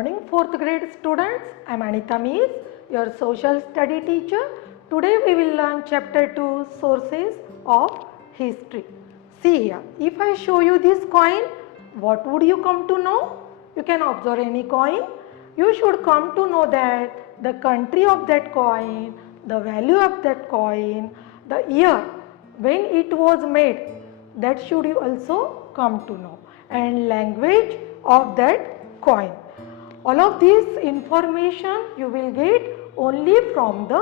morning 4th grade students. I am Anita Mees, your social study teacher. Today we will learn chapter 2 sources of history. See here, if I show you this coin, what would you come to know? You can observe any coin. You should come to know that the country of that coin, the value of that coin, the year when it was made, that should you also come to know, and language of that coin. All of this information you will get only from the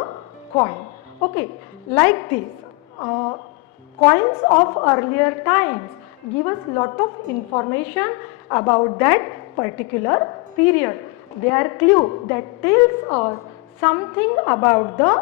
coin. Okay, like this, coins of earlier times give us lot of information about that particular period. They are clue that tells us something about the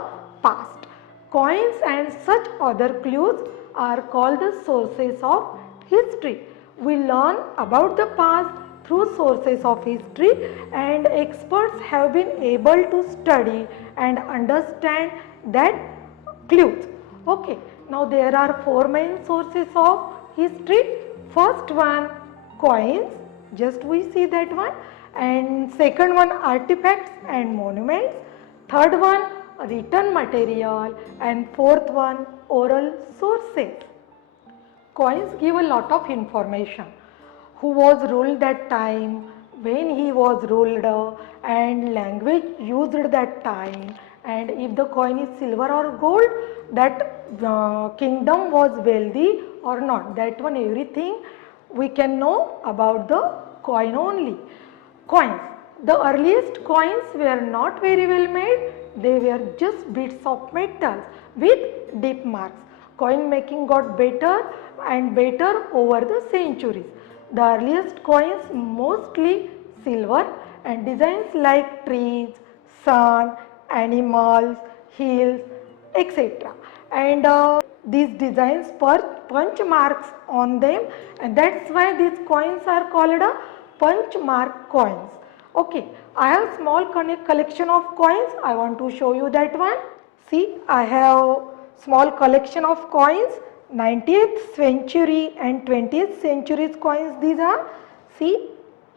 past. Coins and such other clues are called the sources of history. We learn about the past through sources of history, and experts have been able to study and understand that clues. Okay, now there are four main sources of history. First one, coins, just we see that one, and second one, artifacts and monuments, third one, written material, and fourth one, oral sources. Coins give a lot of information. Who was ruled that time, when he was ruled, and language used that time, and if the coin is silver or gold, that kingdom was wealthy or not. That one, everything we can know about the coin only. Coins. The earliest coins were not very well made. They were just bits of metals with deep marks. Coin making got better and better over the centuries. The earliest coins mostly silver, and designs like trees, sun, animals, hills, etc. And these designs punch marks on them, and that's why these coins are called punch mark coins. Okay, I have small collection of coins. I want to show you that one. See, I have small collection of coins. 19th century and 20th century's coins these are. See,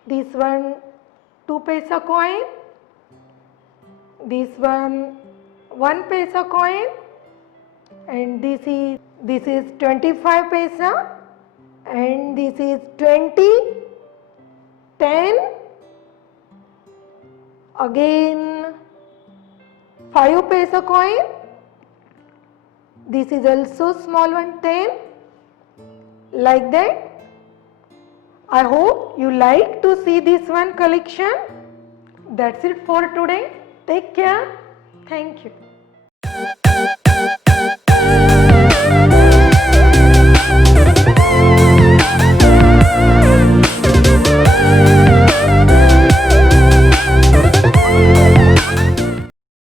this one 2 paisa coin, this one 1 paisa coin, and this is 25 paisa, and this is 20, 10, again 5 paisa coin. This is also small one, 10, like that. I hope you like to see this one collection. That's it for today. Take care. Thank you.